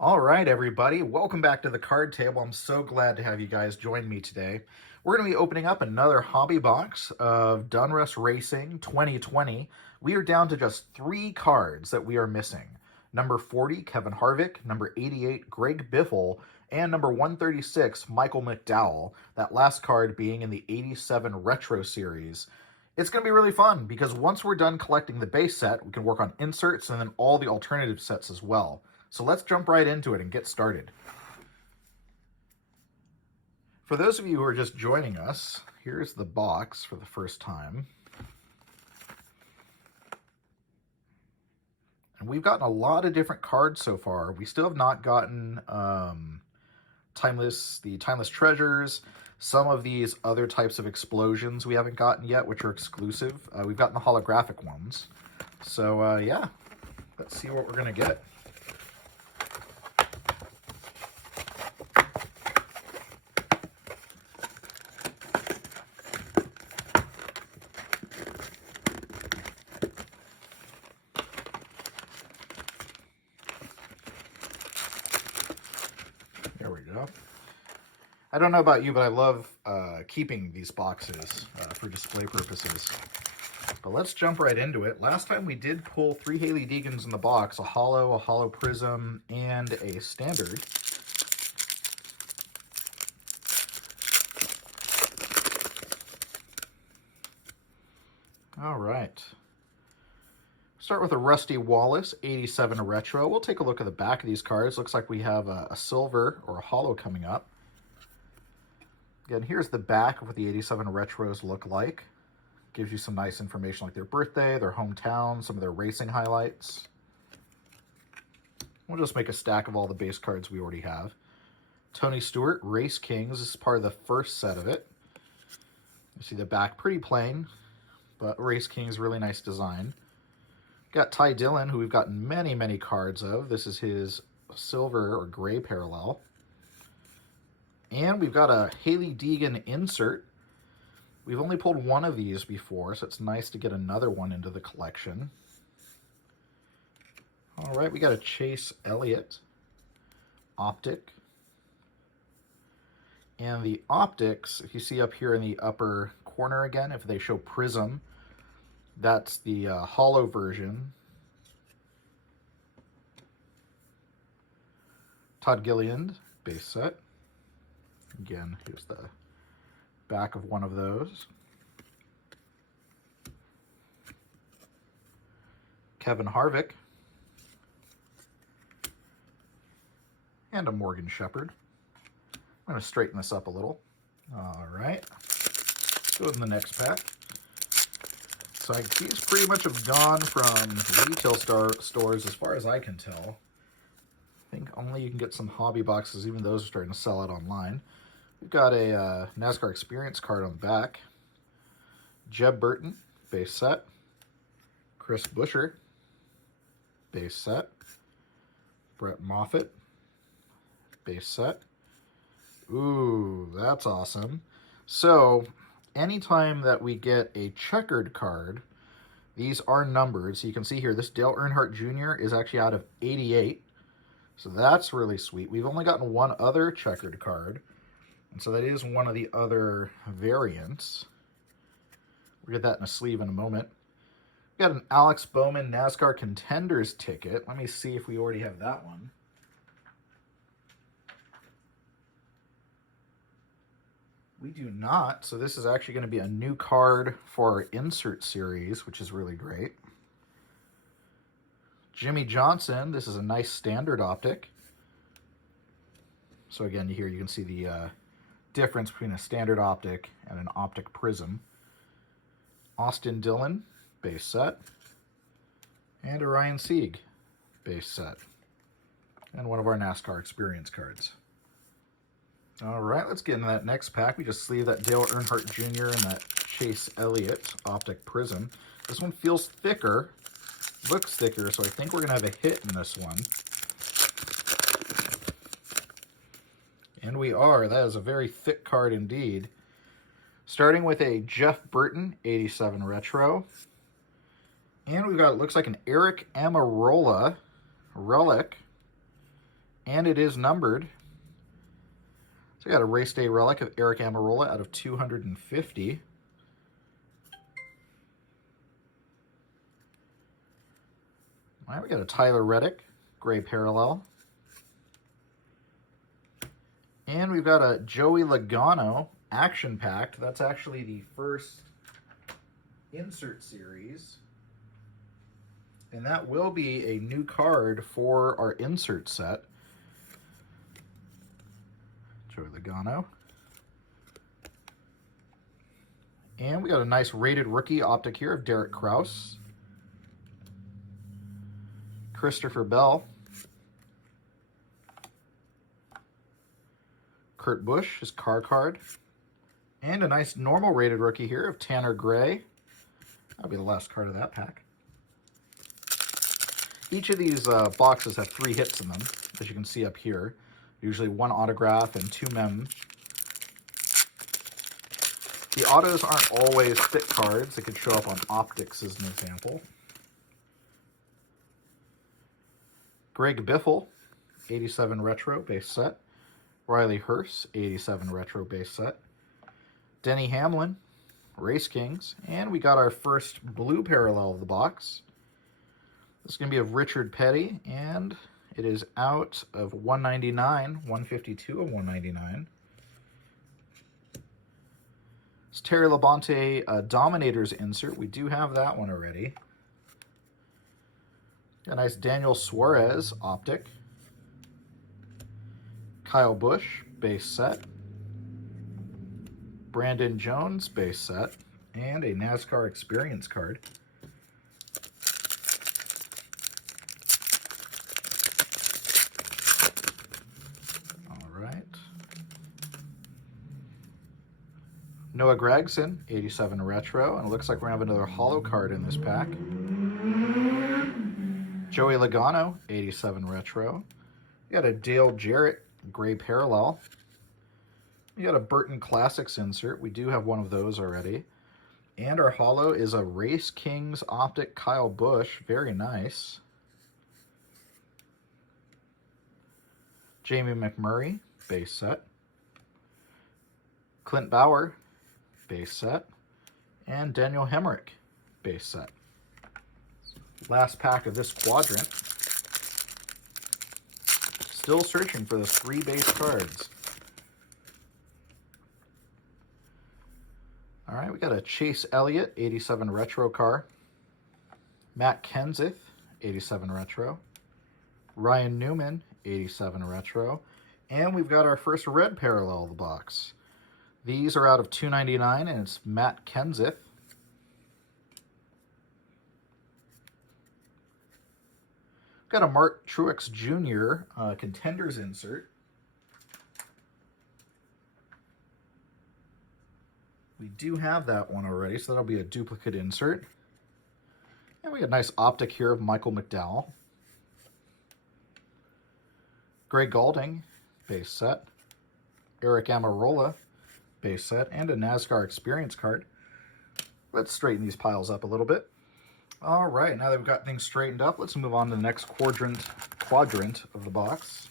All right, everybody, welcome back to the card table. I'm so glad to have you guys join me today. We're going to be opening up another hobby box of Donruss Racing 2020. We are down to just 3 cards that we are missing. Number 40, Kevin Harvick. Number 88, Greg Biffle. And number 136, Michael McDowell. That last card being in the 87 Retro Series. It's going to be really fun because once we're done collecting the base set, we can work on inserts and then all the alternative sets as well. So let's jump right into it and get started. For those of you who are just joining us, here's the box for the first time. And we've gotten a lot of different cards so far. We still have not gotten the Timeless Treasures, some of these other types of explosions we haven't gotten yet, which are exclusive. We've gotten the holographic ones. So yeah, let's see what we're going to get. There we go. I don't know about you, but I love keeping these boxes for display purposes. But let's jump right into it. Last time we did pull 3 Hailie Deegans in the box, a hollow prism, and a standard. All right. Start with a Rusty Wallace, 87 Retro. We'll take a look at the back of these cards. Looks like we have a silver or a hollow coming up. Again, here's the back of what the 87 Retros look like. Gives you some nice information like their birthday, their hometown, some of their racing highlights. We'll just make a stack of all the base cards we already have. Tony Stewart, Race Kings. This is part of the first set of it. You see the back, pretty plain, but Race Kings, really nice design. Got Ty Dillon, who we've gotten many, many cards of. This is his silver or gray parallel. And we've got a Hailie Deegan insert. We've only pulled one of these before, so it's nice to get another one into the collection. All right, we got a Chase Elliott optic. And the optics, if you see up here in the upper corner again, if they show prism, that's the hollow version. Todd Gilliland, base set. Again, here's the back of one of those. Kevin Harvick. And a Morgan Shepherd. I'm going to straighten this up a little. All right. Let's go to the next pack. So these pretty much have gone from retail stores as far as I can tell. I think only you can get some hobby boxes, even those are starting to sell out online. We've got a NASCAR Experience card on the back. Jeb Burton, base set. Chris Buescher, base set. Brett Moffitt, base set. Ooh, that's awesome. So, anytime that we get a checkered card, these are numbered. So you can see here, this Dale Earnhardt Jr. is actually out of 88. So that's really sweet. We've only gotten one other checkered card. And so that is one of the other variants. We'll get that in a sleeve in a moment. We got an Alex Bowman NASCAR Contenders ticket. Let me see if we already have that one. We do not. So this is actually going to be a new card for our insert series, which is really great. Jimmy Johnson. This is a nice standard optic. So again, here you can see the difference between a standard optic and an optic prism. Austin Dillon, base set. And a Ryan Sieg, base set. And one of our NASCAR Experience cards. All right, let's get into that next pack. We just sleeve that Dale Earnhardt Jr. and that Chase Elliott optic prism. This one feels thicker, looks thicker, so I think we're going to have a hit in this one. And we are. That is a very thick card indeed. Starting with a Jeff Burton 87 Retro. And we've got, it looks like an Eric Amarola relic and it is numbered. So I got a race day relic of Aric Almirola out of 250. All right, we got a Tyler Reddick, gray parallel. And we've got a Joey Logano action packed. That's actually the first insert series. And that will be a new card for our insert set. Joey Logano. And we got a nice rated rookie optic here of Derek Kraus. Christopher Bell. Kurt Busch, his car card. And a nice normal rated rookie here of Tanner Gray. That'll be the last card of that pack. Each of these boxes have 3 hits in them, as you can see up here. Usually 1 autograph and 2 mem. The autos aren't always thick cards. They could show up on optics as an example. Greg Biffle, 87 retro base set. Riley Hurst, 87 retro base set. Denny Hamlin, Race Kings. And we got our first blue parallel of the box. This is going to be of Richard Petty, and it is out of 199, 152 of 199. It's Terry Labonte Dominators insert. We do have that one already. A nice Daniel Suarez optic. Kyle Busch base set. Brandon Jones base set. And a NASCAR Experience card. All right. Noah Gragson, 87 retro. And it looks like we're going to have another holo card in this pack. Joey Logano, 87 retro. You got a Dale Jarrett gray parallel. You got a Burton Classics insert. We do have one of those already. And our holo is a Race Kings optic Kyle Busch. Very nice. Jamie McMurray, base set. Clint Bauer, base set. And Daniel Hemrick, base set. Last pack of this quadrant. Still searching for those 3 base cards. All right, we got a Chase Elliott, 87 retro car. Matt Kenseth, 87 retro. Ryan Newman, 87 retro. And we've got our first red parallel of the box. These are out of 299, and it's Matt Kenseth. Got a Mark Truex Jr. Contenders insert. We do have that one already, so that'll be a duplicate insert. And we got a nice optic here of Michael McDowell. Greg Galding, base set. Aric Almirola, base set. And a NASCAR Experience card. Let's straighten these piles up a little bit. All right, now that we've got things straightened up, let's move on to the next quadrant of the box.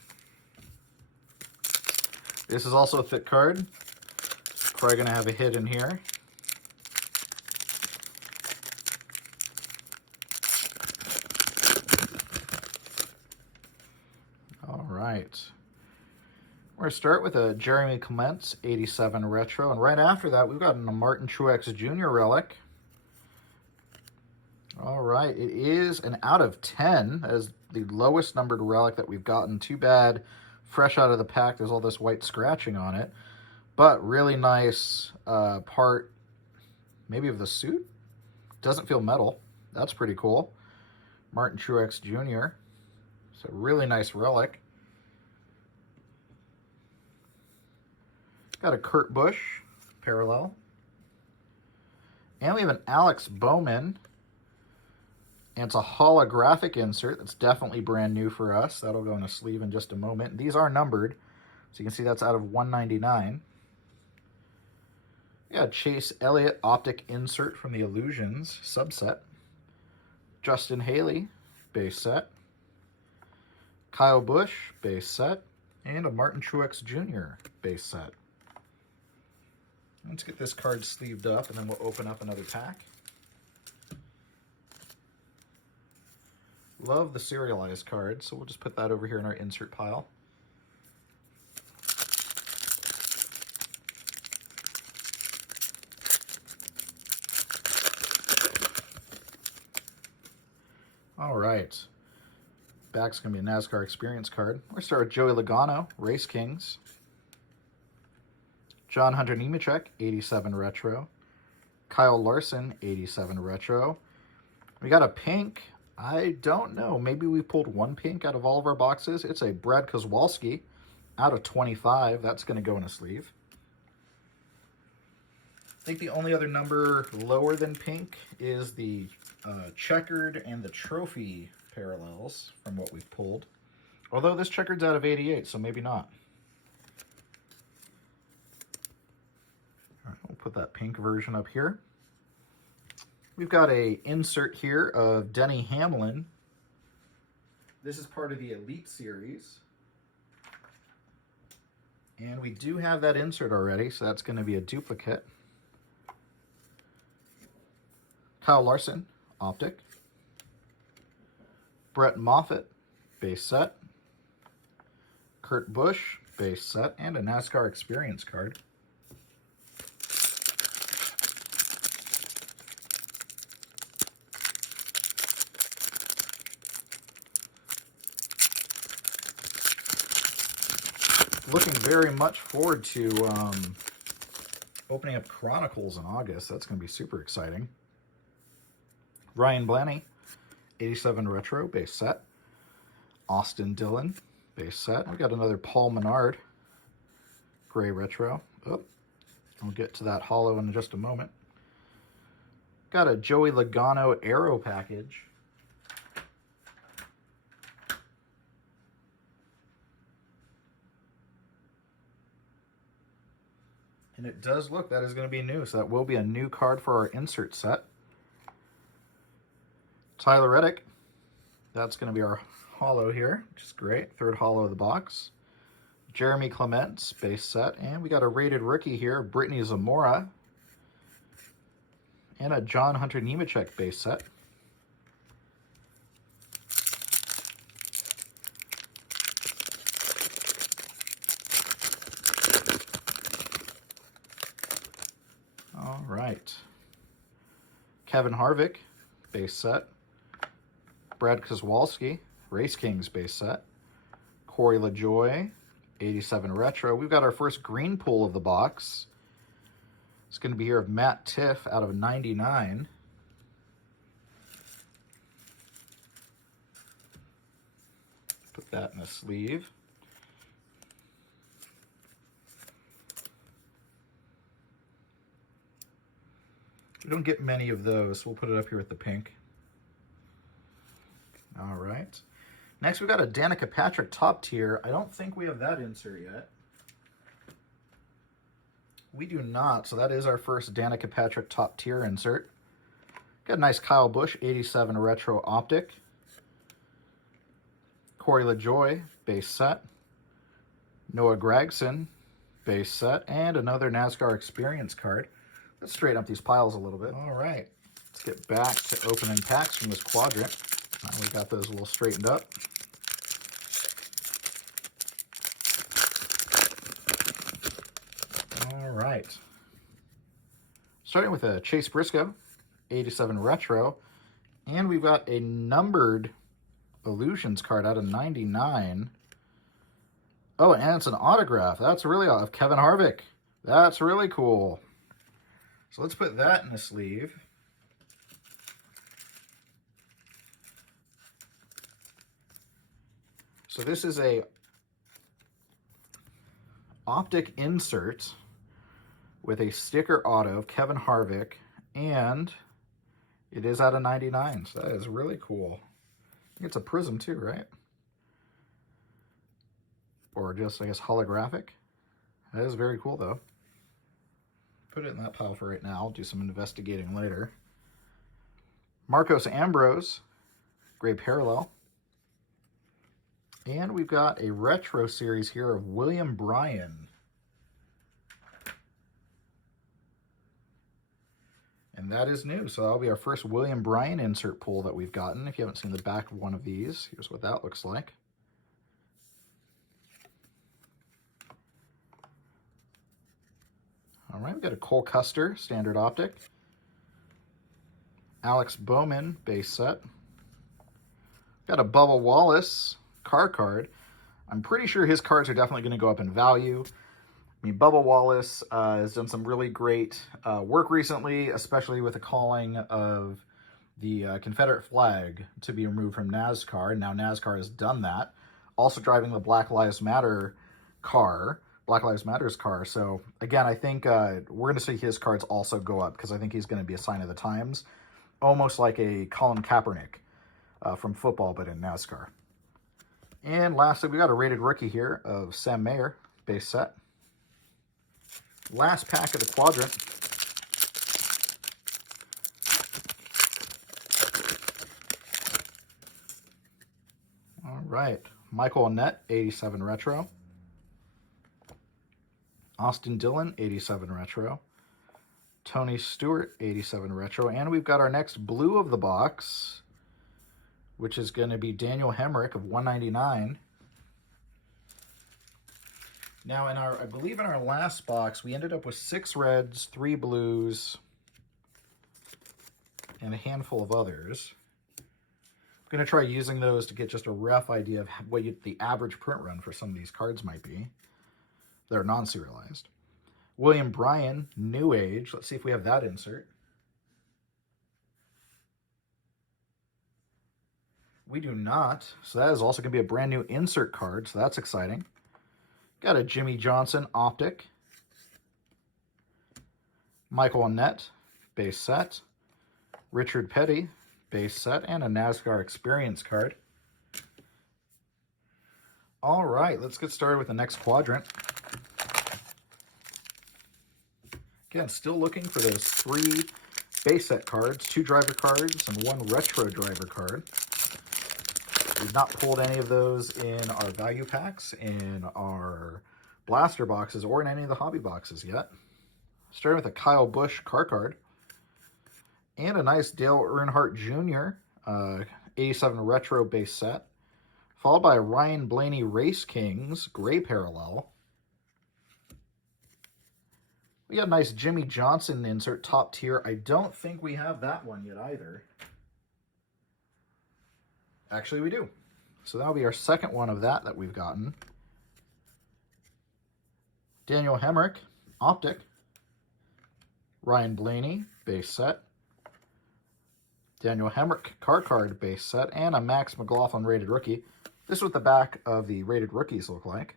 This is also a thick card. Probably going to have a hit in here. All right. We're going to start with a Jeremy Clements 87 retro, and right after that, we've got a Martin Truex Jr. relic. All right, it is an out of 10 as the lowest numbered relic that we've gotten. Too bad, fresh out of the pack, there's all this white scratching on it. But really nice part, maybe of the suit. Doesn't feel metal. That's pretty cool. Martin Truex Jr. It's a really nice relic. Got a Kurt Busch parallel. And we have an Alex Bowman. And it's a holographic insert that's definitely brand new for us. That'll go in a sleeve in just a moment. These are numbered, so you can see that's out of 199. We got Chase Elliott optic insert from the Illusions subset. Justin Haley base set. Kyle Busch, base set. And a Martin Truex Jr. base set. Let's get this card sleeved up, and then we'll open up another pack. Love the serialized card, so we'll just put that over here in our insert pile. All right. Back's going to be a NASCAR Experience card. We're going to start with Joey Logano, Race Kings. John Hunter Nemechek, 87 Retro. Kyle Larson, 87 Retro. We got a pink. I don't know. Maybe we pulled one pink out of all of our boxes. It's a Brad Keselowski out of 25. That's going to go in a sleeve. I think the only other number lower than pink is the checkered and the trophy parallels from what we've pulled. Although this checkered's out of 88, so maybe not. All right, we'll put that pink version up here. We've got a insert here of Denny Hamlin. This is part of the Elite Series. And we do have that insert already, so that's going to be a duplicate. Kyle Larson, Optic. Brett Moffitt, base set. Kurt Busch, base set, and a NASCAR Experience card. Looking very much forward to opening up Chronicles in August. That's going to be super exciting. Ryan Blaney, 87 Retro, base set. Austin Dillon, base set. We got another Paul Menard, gray retro. Oh, I'll get to that holo in just a moment. Got a Joey Logano Aero package. And it does look, that is going to be new, so that will be a new card for our insert set. Tyler Reddick, that's going to be our holo here, which is great. Third holo of the box. Jeremy Clements, base set. And we got a rated rookie here, Brittany Zamora. And a John Hunter Nemechek base set. All right. Kevin Harvick, base set. Brad Keselowski, Race Kings base set. Corey LaJoie, 87 Retro. We've got our first green pull of the box. It's going to be here of Matt Tiff out of 99. Put that in a sleeve. We don't get many of those, so we'll put it up here with the pink. All right. Next, we've got a Danica Patrick top tier. I don't think we have that insert yet. We do not, so that is our first Danica Patrick top tier insert. Got a nice Kyle Busch 87 Retro Optic. Corey LaJoie, base set. Noah Gragson, base set. And another NASCAR Experience card. Let's straighten up these piles a little bit. All right, let's get back to opening packs from this quadrant. We got those a little straightened up. All right. Starting with a Chase Briscoe, 87 Retro. And we've got a numbered Illusions card out of 99. Oh, and it's an autograph. That's really of Kevin Harvick. That's really cool. So let's put that in a sleeve. So this is a optic insert with a sticker auto of Kevin Harvick, and it is out of 99, so that is really cool. I think it's a prism too, right? Or just, I guess, holographic. That is very cool, though. Put it in that pile for right now. I'll do some investigating later. Marcos Ambrose, gray parallel. And we've got a retro series here of William Bryan. And that is new. So that'll be our first William Bryan insert pull that we've gotten. If you haven't seen the back of one of these, here's what that looks like. All right, we've got a Cole Custer standard optic. Alex Bowman base set. Got a Bubba Wallace car card. I'm pretty sure his cards are definitely going to go up in value. I mean, Bubba Wallace has done some really great work recently, especially with the calling of the Confederate flag to be removed from NASCAR. Now NASCAR has done that. Also driving the Black Lives Matter's car. So again, I think we're going to see his cards also go up because I think he's going to be a sign of the times. Almost like a Colin Kaepernick from football, but in NASCAR. And lastly, we got a rated rookie here of Sam Mayer base set. Last pack of the quadrant. All right. Michael Annett, 87 retro. Austin Dillon, 87 retro. Tony Stewart, 87 retro. And we've got our next blue of the box, which is going to be Daniel Hemrick of 199. Now, I believe in our last box, we ended up with 6 reds, 3 blues, and a handful of others. I'm going to try using those to get just a rough idea of what the average print run for some of these cards might be. They're non-serialized. William Bryan, New Age. Let's see if we have that insert. We do not. So that is also going to be a brand new insert card, so that's exciting. Got a Jimmy Johnson optic. Michael Annett, base set. Richard Petty, base set. And a NASCAR Experience card. All right, let's get started with the next quadrant. Again, still looking for those 3 base set cards, 2 driver cards, and 1 retro driver card. We've not pulled any of those in our value packs, in our blaster boxes, or in any of the hobby boxes yet. Starting with a Kyle Busch car card. And a nice Dale Earnhardt Jr. 87 retro base set. Followed by a Ryan Blaney Race Kings gray parallel. We got a nice Jimmy Johnson insert top tier. I don't think we have that one yet either. Actually, we do. So that'll be our second one of that we've gotten. Daniel Hemrick, optic. Ryan Blaney, base set. Daniel Hemrick, car card, base set. And a Max McLaughlin rated rookie. This is what the back of the rated rookies look like.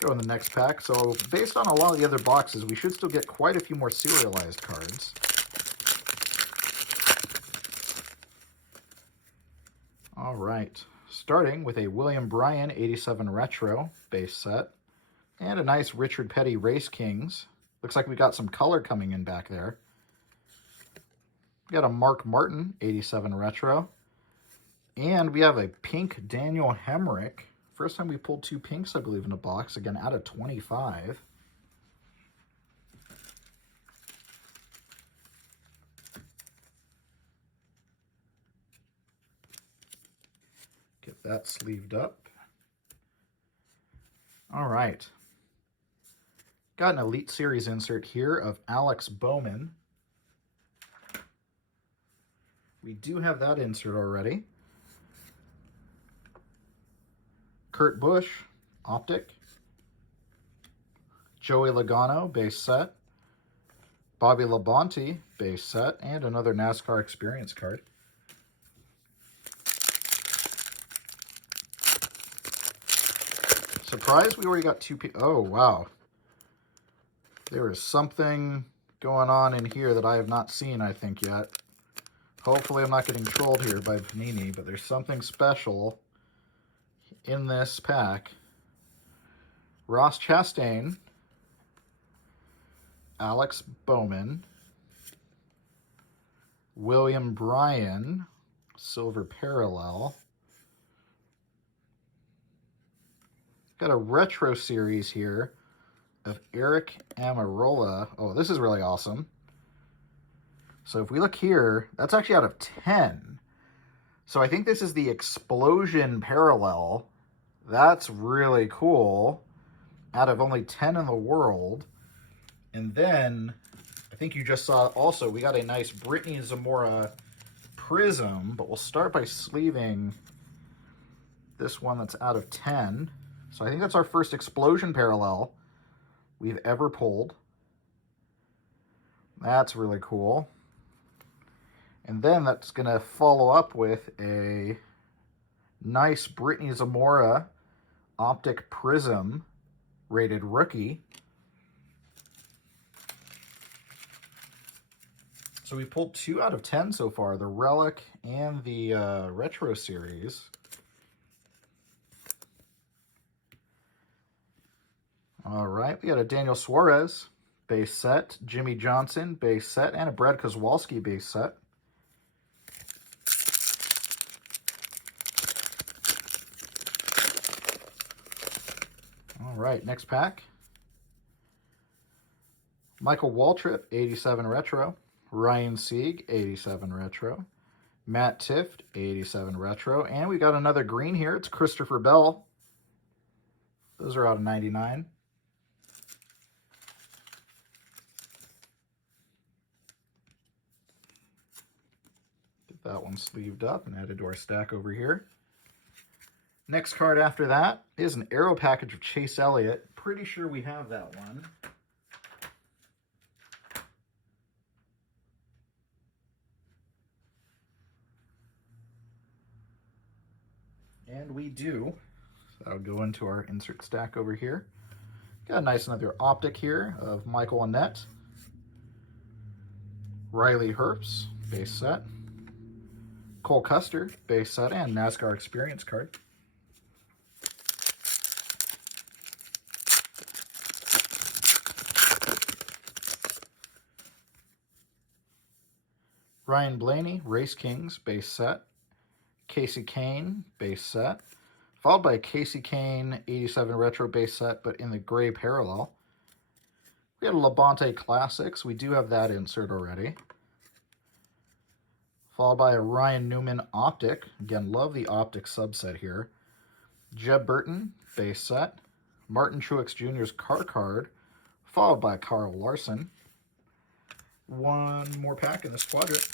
Go in the next pack. So based on a lot of the other boxes, we should still get quite a few more serialized cards. All right, starting with a William Bryan 87 retro base set and a nice Richard Petty Race Kings. Looks like we got some color coming in back there. We got a Mark Martin 87 retro, and we have a pink Daniel Hemrick. First time we pulled 2 pinks, I believe, in a box. Again, out of 25. Get that sleeved up. All right. Got an Elite Series insert here of Alex Bowman. We do have that insert already. Kurt Busch, optic. Joey Logano, base set. Bobby Labonte, base set. And another NASCAR Experience card. Surprised we already got 2 Oh, wow. There is something going on in here that I have not seen, I think, yet. Hopefully I'm not getting trolled here by Panini, but there's something special in this pack. Ross Chastain, Alex Bowman, William Bryan, silver parallel. Got a retro series here of Eric Amarola. Oh, this is really awesome. So if we look here, that's actually out of 10. So I think this is the Explosion parallel. That's really cool. Out of only 10 in the world. And then, I think you just saw also, we got a nice Brittany Zamora Prism, but we'll start by sleeving this one that's out of 10. So I think that's our first Explosion parallel we've ever pulled. That's really cool. And then that's going to follow up with a nice Brittany Zamora Optic Prism rated rookie. So we pulled 2 out of 10 so far, the Relic and the Retro Series. All right, we got a Daniel Suarez base set, Jimmy Johnson base set, and a Brad Kozwowski base set. All right, next pack. Michael Waltrip, 87 Retro. Ryan Sieg, 87 Retro. Matt Tifft, 87 Retro. And we got another green here. It's Christopher Bell. Those are out of 99. Get that one sleeved up and added to our stack over here. Next card after that is an Aero package of Chase Elliott. Pretty sure we have that one. And we do. So that'll go into our insert stack over here. Got a nice another optic here of Michael Annett. Riley Herbst, base set. Cole Custer, base set, and NASCAR Experience card. Ryan Blaney, Race Kings, base set. Casey Kane, base set. Followed by Casey Kane, 87 Retro base set, but in the gray parallel. We had a Labonte Classics. We do have that insert already. Followed by a Ryan Newman Optic. Again, love the Optic subset here. Jeb Burton, base set. Martin Truex Jr.'s car card, followed by Carl Larson. One more pack in this quadrant.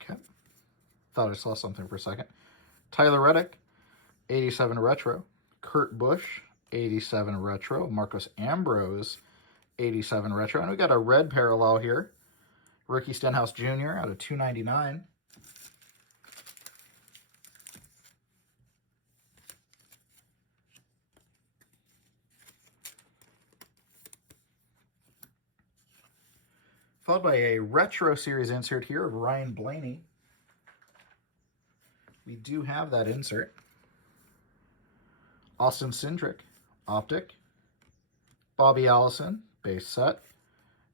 Okay. Thought I saw something for a second. Tyler Reddick, 87 Retro. Kurt Busch, 87 Retro. Marcos Ambrose, 87 Retro. And we got a red parallel here. Ricky Stenhouse Jr. out of 299. Followed by a Retro Series insert here of Ryan Blaney. We do have that insert. Austin Cindric, Optic. Bobby Allison, base set.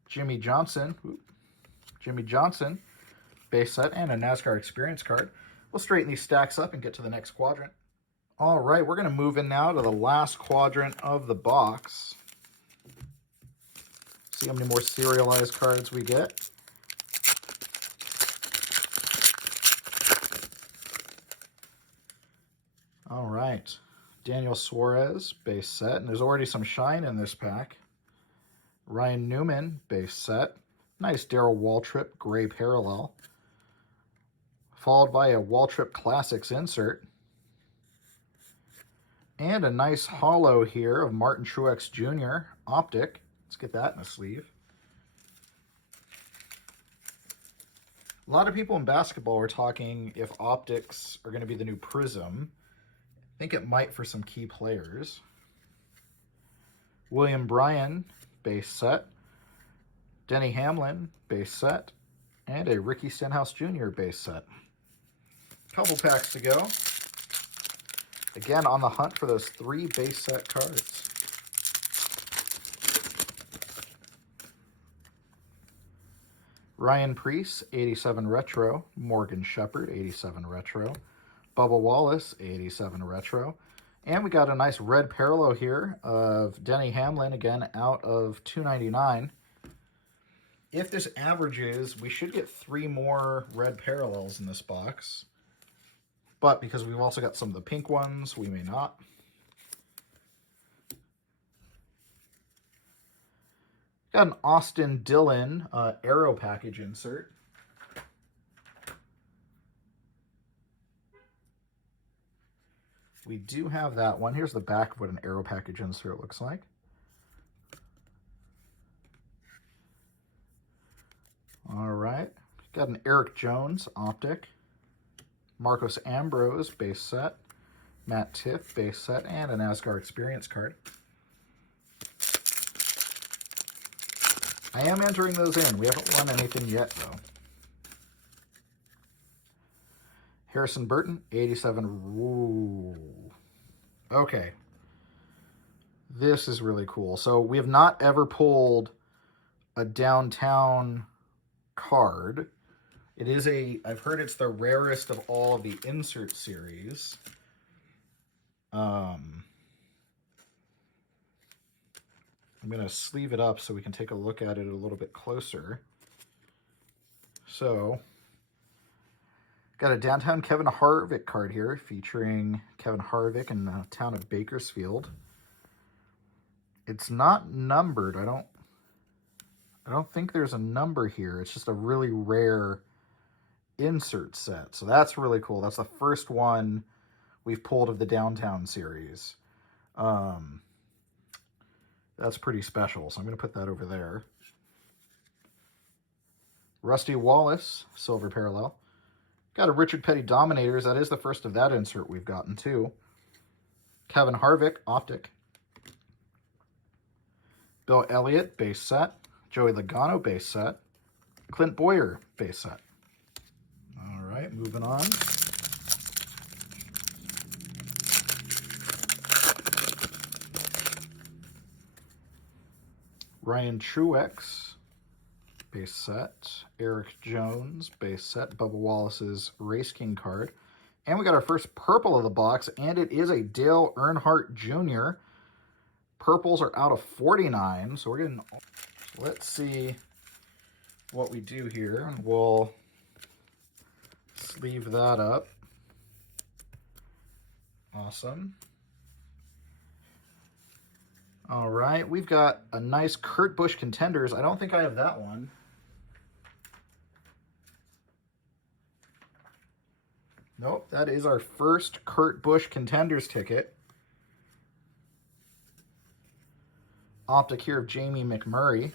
Jimmy Johnson, base set, and a NASCAR Experience card. We'll straighten these stacks up and get to the next quadrant. All right, we're going to move in now to the last quadrant of the box. See how many more serialized cards we get. All right, Daniel Suarez, base set, and there's already some shine in this pack. Ryan Newman, base set. Nice Darrell Waltrip, gray parallel. Followed by a Waltrip Classics insert. And a nice holo here of Martin Truex Jr. Optic. Let's get that in a sleeve. A lot of people in basketball are talking if optics are going to be the new Prism. I think it might for some key players. William Bryan, base set. Denny Hamlin, base set. And a Ricky Stenhouse Jr. base set. Couple packs to go. Again, on the hunt for those 3 base set cards. Ryan Preece, 87 Retro. Morgan Shepherd, 87 Retro. Bubba Wallace, 87 Retro. And we got a nice red parallel here of Denny Hamlin, again, out of 299. If this averages, we should get 3 more red parallels in this box. But because we've also got some of the pink ones, we may not. Got an Austin Dillon Aero package insert. We do have that one. Here's the back of what an Aero package insert looks like. All right. Got an Eric Jones optic. Marcos Ambrose base set. Matt Tiff base set. And a NASCAR Experience card. I am entering those in. We haven't won anything yet, though. Harrison Burton, 87. Ooh. Okay. This is really cool. So we have not ever pulled a downtown card. It is I've heard it's the rarest of all of the insert series. I'm going to sleeve it up so we can take a look at it a little bit closer. So, got a downtown Kevin Harvick card here featuring Kevin Harvick in the town of Bakersfield. It's not numbered. I don't think there's a number here. It's just a really rare insert set. So that's really cool. That's the first one we've pulled of the downtown series. That's pretty special, so I'm going to put that over there. Rusty Wallace, silver parallel. Got a Richard Petty Dominators. That is the first of that insert we've gotten, too. Kevin Harvick, optic. Bill Elliott, base set. Joey Logano, base set. Clint Boyer, base set. All right, moving on. Ryan Truex, base set. Eric Jones, base set. Bubba Wallace's Race King card. And we got our first purple of the box, and it is a Dale Earnhardt Jr. Purples are out of 49, so we're getting... Let's see what we do here. We'll sleeve that up. Awesome. All right, we've got a nice Kurt Busch Contenders. I don't think I have that one. Nope, that is our first Kurt Busch Contenders ticket. Optic here of Jamie McMurray.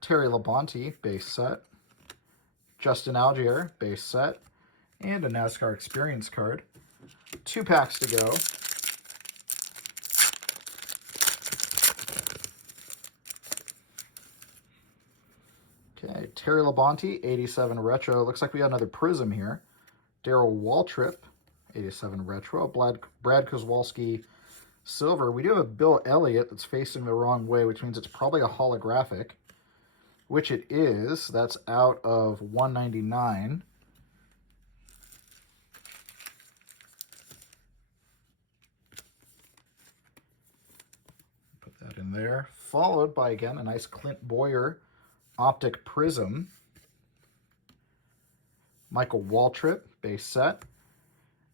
Terry Labonte, base set. Justin Algier, base set. And a NASCAR Experience card. 2 packs to go. Okay, Terry Labonte, 87 Retro. Looks like we got another Prism here. Darrell Waltrip, 87 Retro. Brad Kozlowski, silver. We do have a Bill Elliott that's facing the wrong way, which means it's probably a holographic, which it is. That's out of 199. Put that in there. Followed by, again, a nice Clint Boyer Optic Prism. Michael Waltrip, base set.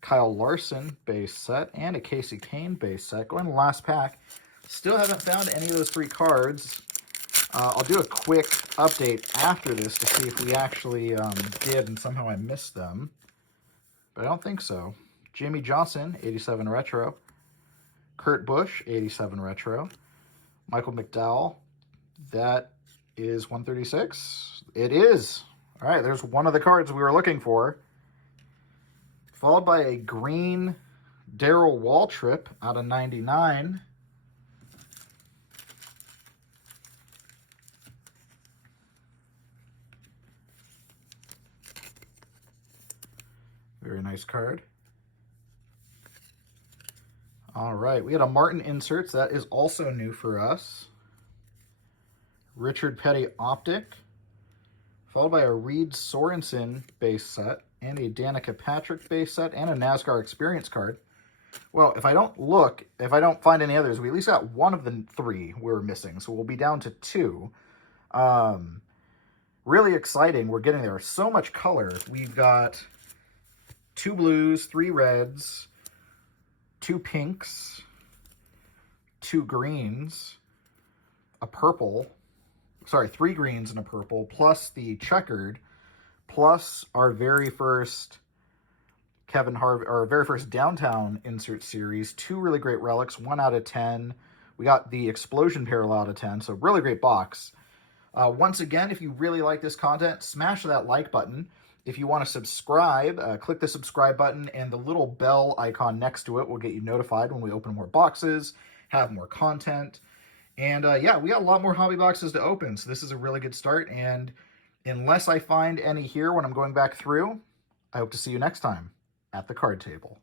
Kyle Larson, base set. And a Casey Kane, base set. Going to the last pack. Still haven't found any of those 3 cards. I'll do a quick update after this to see if we actually did and somehow I missed them. But I don't think so. Jimmy Johnson, 87 Retro. Kurt Busch, 87 Retro. Michael McDowell, that is 136. It is. All right, there's one of the cards we were looking for. Followed by a green Darrell Waltrip out of 99. Very nice card. All right, we had a Martin Inserts. That is also new for us. Richard Petty Optic, followed by a Reed Sorensen base set, and a Danica Patrick base set, and a NASCAR Experience card. Well, if I don't find any others, we at least got one of the 3 we were missing, so we'll be down to 2. Really exciting. We're getting there. So much color. We've got 2 blues, 3 reds, 2 pinks, 2 greens, a purple. Sorry, 3 greens and a purple, plus the checkered, plus our very first Kevin Harvick, our very first Downtown Insert Series. 2 really great relics, 1 out of 10. We got the Explosion Parallel out of 10, so really great box. Once again, if you really like this content, smash that like button. If you want to subscribe, click the subscribe button, and the little bell icon next to it will get you notified when we open more boxes, have more content. And yeah, we got a lot more hobby boxes to open, so this is a really good start. And unless I find any here when I'm going back through, I hope to see you next time at the card table.